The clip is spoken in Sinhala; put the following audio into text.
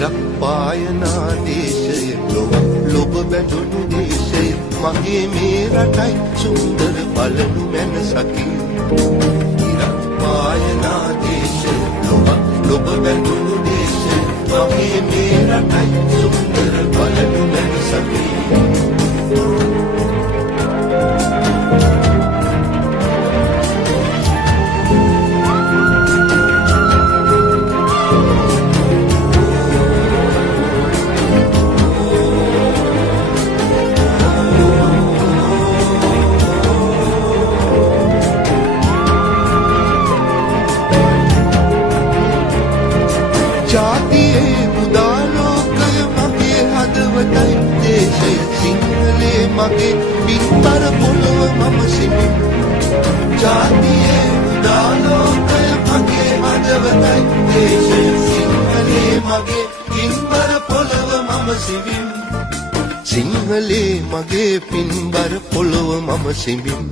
ඉරක් පායනා දේශය ලොබ බැඳුණු දේශය මගේ මේ රටයි සුන්දර බලනු මැනසකින් ඉරක් පායනා දේශය ලොබ බැඳුණු දේශය මගේ මේ රටයි සුන්දර බලනු මැනසකින් ජාතියේ මුදාලෝකය මගේ හදවතයි දේශය සිංහලේ මගේ පින්බර පොළොව මම සිටින් ජාතියේ මුදාලෝකය මගේ හදවතයි දේශය සිංහලේ මගේ පින්බර පොළොව මම සිටින් සිංහලේ මගේ පින්බර පොළොව මම සිටින්